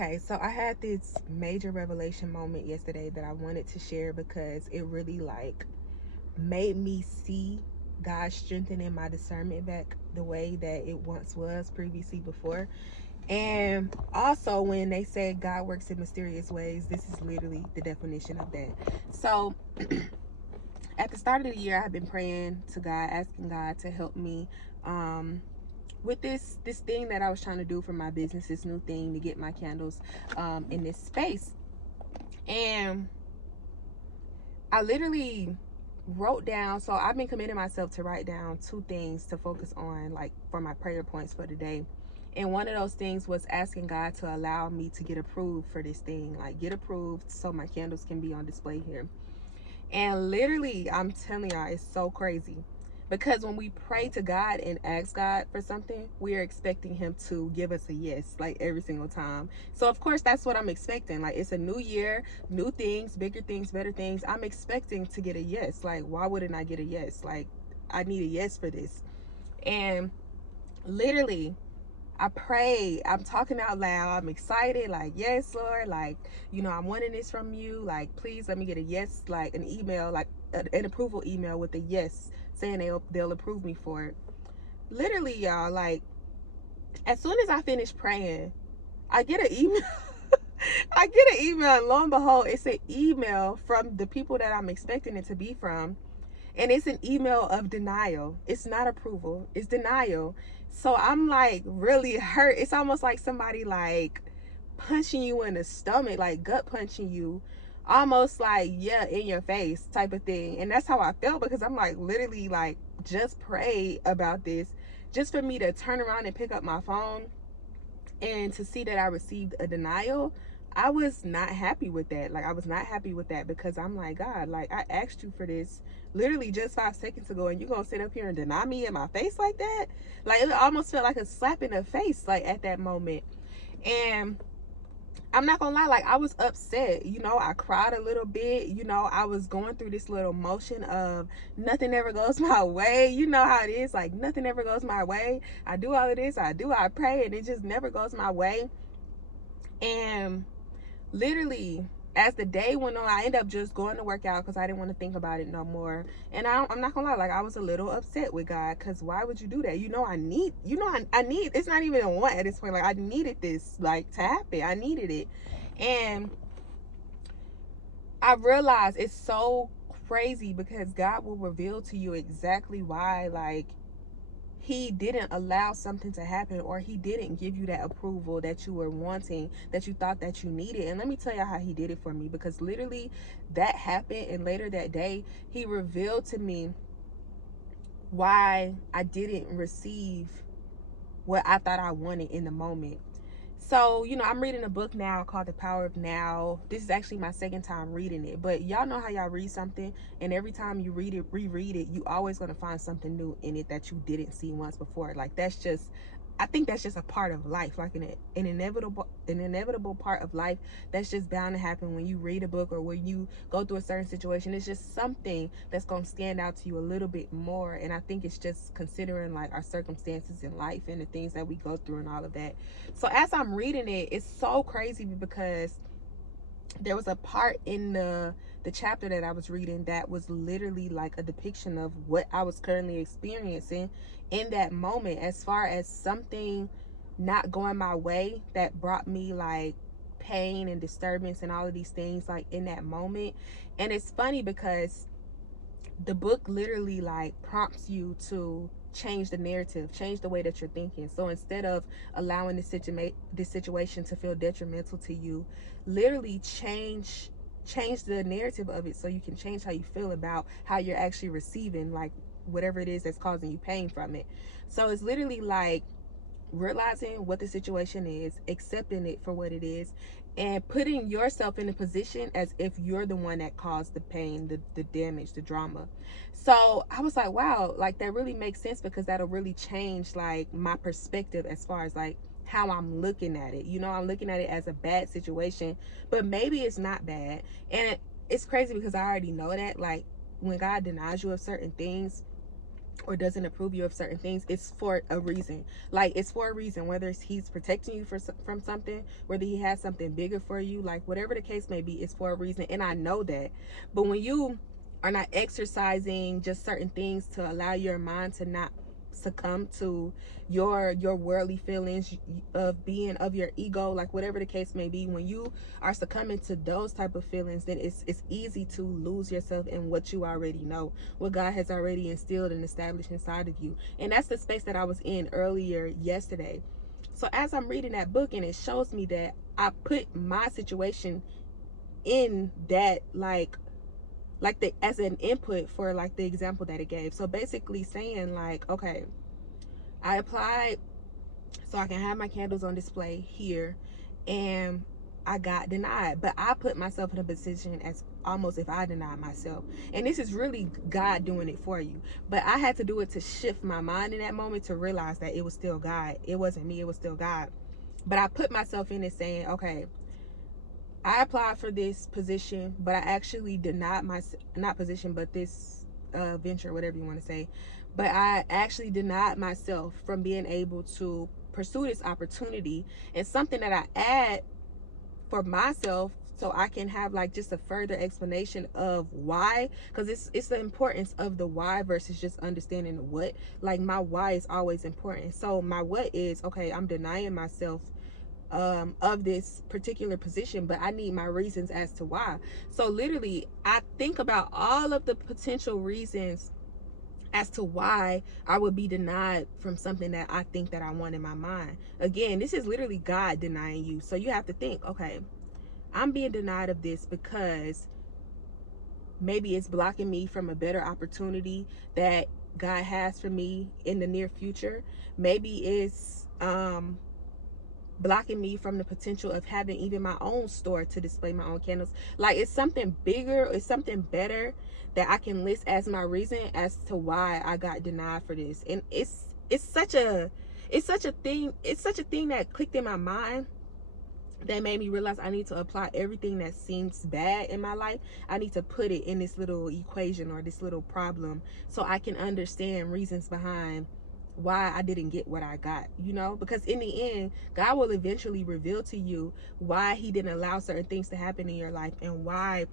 Okay, so I had this major revelation moment yesterday that I wanted to share because it really made me see God strengthening my discernment back the way that it once was previously before. And also, when they say God works in mysterious ways, this is literally the definition of that. So, at the start of the year, I've been praying to God, asking God to help me with this thing that I was trying to do for my business, this new thing to get my candles in this space. And I literally wrote down, so I've been committing myself to write down two things to focus on, like for my prayer points for today. And one of those things was asking God to allow me to get approved for this thing, like get approved so my candles can be on display here. And literally, I'm telling y'all, it's so crazy. Because when we pray to God and ask God for something, we are expecting Him to give us a yes, like every single time. So, of course, that's what I'm expecting. Like, it's a new year, new things, bigger things, better things. I'm expecting to get a yes. Like, why wouldn't I get a yes? Like, I need a yes for this. And literally, I pray. I'm talking out loud. I'm excited. Like, yes, Lord. Like, I'm wanting this from you. Like, please let me get a yes, like an email, like an approval email with a yes saying they'll approve me for it. Literally, y'all, like, as soon as I finish praying, I get an email. I get an email, and lo and behold, it's an email from the people that I'm expecting it to be from. And it's an email of denial. It's not approval, it's denial. So I'm like really hurt. It's almost like somebody like punching you in the stomach, like gut punching you, almost like, yeah, in your face type of thing. And that's how I felt, because I'm like literally like just pray about this, just for me to turn around and pick up my phone and to see that I received a denial. I was not happy with that. Like, I was not happy with that, because I'm like, God, like, I asked you for this literally just 5 seconds ago, and you gonna sit up here and deny me in my face like that? Like, it almost felt like a slap in the face, like, at that moment. And I'm not gonna lie, like, I was upset. I cried a little bit. I was going through this little motion of nothing ever goes my way. You know how it is, like, nothing ever goes my way. I do all of this, I pray, and it just never goes my way. And literally, as the day went on, I ended up just going to work out because I didn't want to think about it no more. And I'm not gonna lie, like, I was a little upset with God, because why would you do that? I need, it's not even a want at this point. Like, I needed this, like, to happen. I needed it. And I realized it's so crazy, because God will reveal to you exactly why, like, He didn't allow something to happen, or He didn't give you that approval that you were wanting, that you thought that you needed. And let me tell you how He did it for me, because literally that happened. And later that day, He revealed to me why I didn't receive what I thought I wanted in the moment. So, I'm reading a book now called The Power of Now. This is actually my second time reading it. But y'all know how y'all read something, and every time you read it, reread it, you always going to find something new in it that you didn't see once before. Like, I think that's just a part of life, like an inevitable part of life that's just bound to happen when you read a book or when you go through a certain situation. It's just something that's going to stand out to you a little bit more. And I think it's just considering, like, our circumstances in life and the things that we go through and all of that. So as I'm reading it, it's so crazy, because there was a part in the chapter that I was reading that was literally like a depiction of what I was currently experiencing in that moment, as far as something not going my way that brought me like pain and disturbance and all of these things, like, in that moment. And it's funny because the book literally like prompts you to change the narrative, change the way that you're thinking. So instead of allowing this situation to feel detrimental to you, literally change the narrative of it, so you can change how you feel about how you're actually receiving, like, whatever it is that's causing you pain from it. So it's literally like realizing what the situation is, accepting it for what it is, and putting yourself in a position as if you're the one that caused the pain, the damage, the drama. So I was like, wow, like, that really makes sense, because that'll really change like my perspective as far as like how I'm looking at it. I'm looking at it as a bad situation, but maybe it's not bad. And it's crazy, because I already know that, like, when God denies you of certain things, or doesn't approve you of certain things, it's for a reason. Like, it's for a reason, whether it's he's protecting you from something, whether he has something bigger for you, like whatever the case may be, it's for a reason. And I know that. But when you are not exercising just certain things to allow your mind to not succumb to your worldly feelings of being of your ego, like whatever the case may be, when you are succumbing to those type of feelings, then it's easy to lose yourself in what you already know, what God has already instilled and established inside of you. And that's the space that I was in earlier yesterday. So as I'm reading that book, and it shows me that I put my situation in that, like the as an input for like the example that it gave. So basically saying like, okay, I applied so I can have my candles on display here, and I got denied. But I put myself in a position as almost if I denied myself. And this is really God doing it for you. But I had to do it to shift my mind in that moment to realize that it was still God. It wasn't me, it was still God. But I put myself in it saying, okay, I applied for this position, but I actually denied my, not position, but this venture, whatever you want to say. But I actually denied myself from being able to pursue this opportunity, and something that I add for myself so I can have like just a further explanation of why, because it's the importance of the why versus just understanding the what. Like my why is always important. So my what is, okay, I'm denying myself of this particular position, but I need my reasons as to why. So literally, I think about all of the potential reasons as to why I would be denied from something that I think that I want in my mind. Again, this is literally God denying you. So you have to think, okay, I'm being denied of this because maybe it's blocking me from a better opportunity that God has for me in the near future. Maybe it's blocking me from the potential of having even my own store to display my own candles. Like, it's something bigger, it's something better that I can list as my reason as to why I got denied for this. And it's such a thing that clicked in my mind, that made me realize I need to apply everything that seems bad in my life. I need to put it in this little equation or this little problem so I can understand reasons behind why I didn't get what I got, because in the end, God will eventually reveal to you why he didn't allow certain things to happen in your life, and why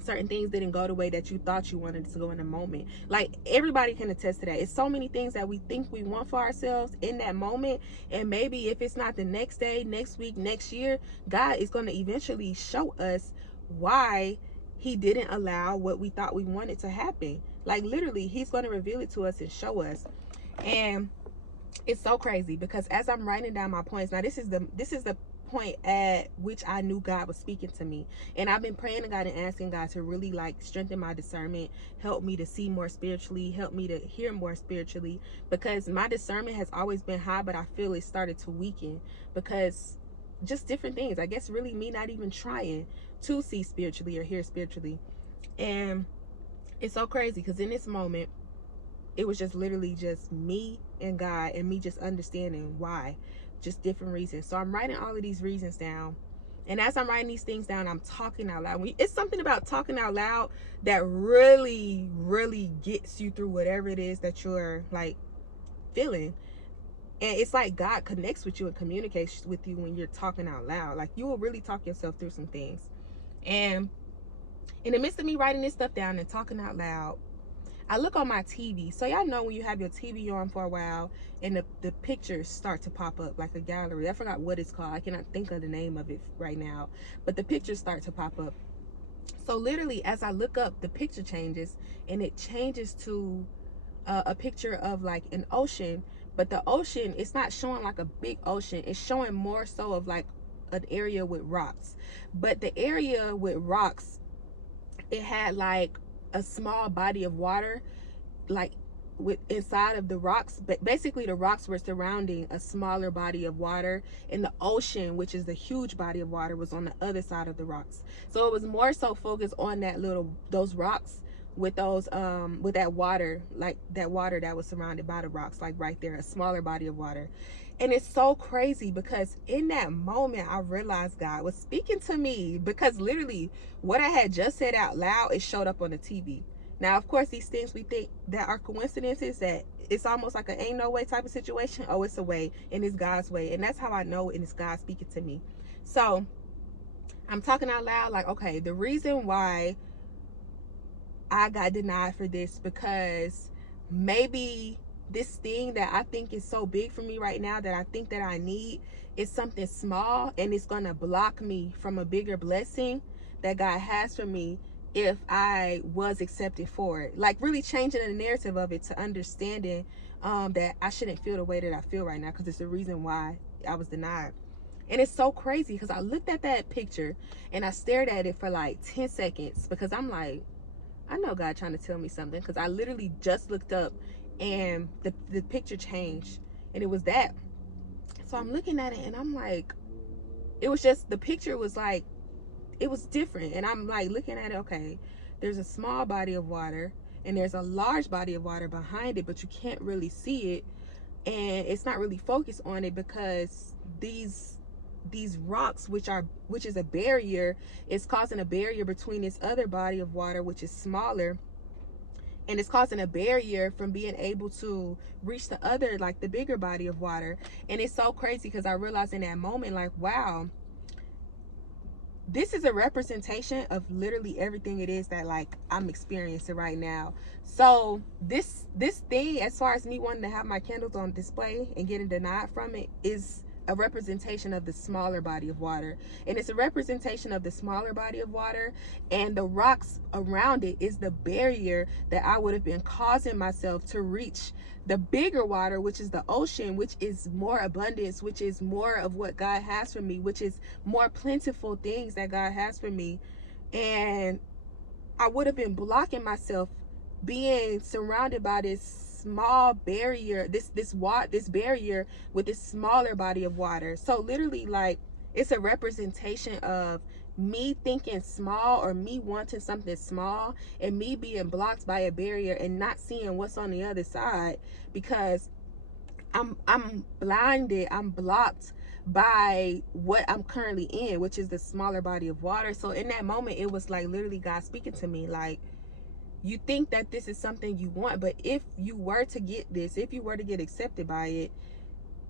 certain things didn't go the way that you thought you wanted to go in a moment. Like, everybody can attest to that. It's so many things that we think we want for ourselves in that moment, and maybe if it's not the next day, next week, next year, God is going to eventually show us why he didn't allow what we thought we wanted to happen. Like, literally, he's going to reveal it to us and show us. And it's so crazy because as I'm writing down my points, now this is the point at which I knew God was speaking to me. And I've been praying to God and asking God to really like strengthen my discernment, help me to see more spiritually, help me to hear more spiritually, because my discernment has always been high, but I feel it started to weaken because just different things. I guess really me not even trying to see spiritually or hear spiritually. And it's so crazy because in this moment, it was just literally just me and God, and me just understanding why, just different reasons. So I'm writing all of these reasons down. And as I'm writing these things down, I'm talking out loud. It's something about talking out loud that really, really gets you through whatever it is that you're like feeling. And it's like God connects with you and communicates with you when you're talking out loud. Like, you will really talk yourself through some things. And in the midst of me writing this stuff down and talking out loud, I look on my TV. So y'all know when you have your TV on for a while and the pictures start to pop up like a gallery. I forgot what it's called. I cannot think of the name of it right now. But the pictures start to pop up. So literally, as I look up, the picture changes, and it changes to a picture of like an ocean. But the ocean, it's not showing like a big ocean. It's showing more so of like an area with rocks. But the area with rocks, it had like a small body of water, like with inside of the rocks. But basically the rocks were surrounding a smaller body of water, and the ocean, which is the huge body of water, was on the other side of the rocks. So it was more so focused on those rocks with those with that water, like that water that was surrounded by the rocks, like right there, a smaller body of water. And it's so crazy because in that moment I realized God was speaking to me, because literally what I had just said out loud, it showed up on the TV. Now, of course, these things we think that are coincidences, that it's almost like an ain't no way type of situation. Oh, it's a way, and it's God's way. And that's how I know, and it's God speaking to me. So I'm talking out loud like, okay, the reason why I got denied for this, because maybe this thing that I think is so big for me right now, that I think that I need, is something small, and it's going to block me from a bigger blessing that God has for me if I was accepted for it. Like really changing the narrative of it to understanding that I shouldn't feel the way that I feel right now, because it's the reason why I was denied. And it's so crazy because I looked at that picture and I stared at it for like 10 seconds, because I'm like, I know God trying to tell me something, because I literally just looked up and the picture changed, and it was that. So I'm looking at it and I'm like, it was just, the picture was like, it was different. And I'm like looking at it, okay, there's a small body of water and there's a large body of water behind it, but you can't really see it, and it's not really focused on it, because these rocks, which is a barrier, is causing a barrier between this other body of water, which is smaller, and it's causing a barrier from being able to reach the other, like the bigger body of water. And it's so crazy because I realized in that moment, like, wow, this is a representation of literally everything it is that like I'm experiencing right now. So this thing, as far as me wanting to have my candles on display and getting denied from it, is a representation of the smaller body of water. And it's a representation of the smaller body of water, and the rocks around it is the barrier that I would have been causing myself to reach the bigger water, which is the ocean, which is more abundance, which is more of what God has for me, which is more plentiful things that God has for me. And I would have been blocking myself, being surrounded by this small barrier, this barrier with this smaller body of water. So literally, like, it's a representation of me thinking small, or me wanting something small, and me being blocked by a barrier and not seeing what's on the other side, because I'm blinded, I'm blocked by what I'm currently in, which is the smaller body of water. So in that moment, it was like literally God speaking to me, like, you think that this is something you want, but if you were to get this, if you were to get accepted by it,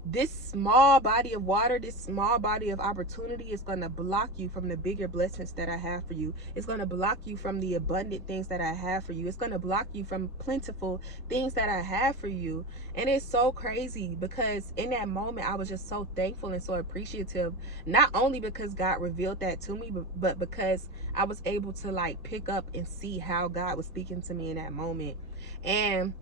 this small body of water, this small body of opportunity is going to block you from the bigger blessings that I have for you. It's going to block you from the abundant things that I have for you. It's going to block you from plentiful things that I have for you. And it's so crazy, because in that moment, I was just so thankful and so appreciative, not only because God revealed that to me, but because I was able to like pick up and see how God was speaking to me in that moment. And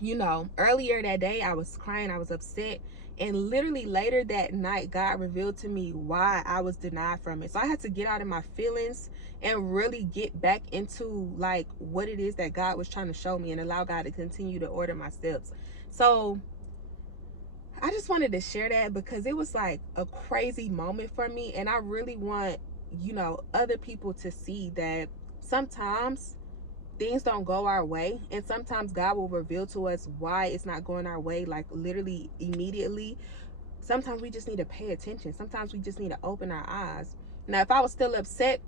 you know, earlier that day, I was crying, I was upset. And literally later that night, God revealed to me why I was denied from it. So I had to get out of my feelings and really get back into like what it is that God was trying to show me, and allow God to continue to order my steps. So I just wanted to share that, because it was like a crazy moment for me. And I really want, you know, other people to see that sometimes things don't go our way, and sometimes God will reveal to us why it's not going our way, like literally immediately. Sometimes we just need to pay attention. Sometimes we just need to open our eyes. Now, if I was still upset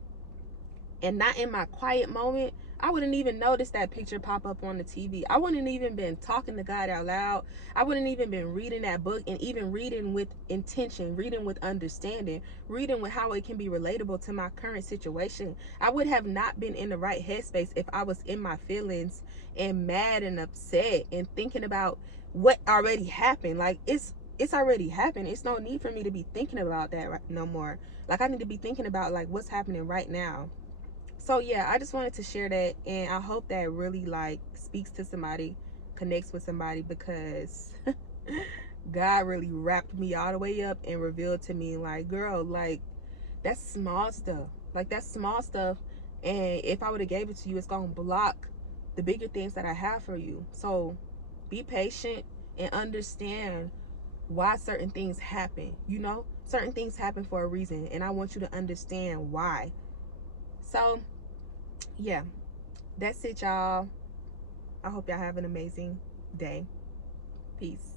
and not in my quiet moment, I wouldn't even notice that picture pop up on the TV. I wouldn't even been talking to God out loud. I wouldn't even been reading that book, and even reading with intention, reading with understanding, reading with how it can be relatable to my current situation. I would have not been in the right headspace if I was in my feelings and mad and upset and thinking about what already happened. Like, it's already happened. It's no need for me to be thinking about that no more. Like, I need to be thinking about like what's happening right now. So yeah, I just wanted to share that, and I hope that really like speaks to somebody, connects with somebody, because God really wrapped me all the way up and revealed to me, like, girl, like, that's small stuff. Like, that's small stuff, and if I would have gave it to you, it's gonna block the bigger things that I have for you. So be patient and understand why certain things happen. You know, certain things happen for a reason, and I want you to understand why. So yeah, that's it, y'all. I hope y'all have an amazing day. Peace.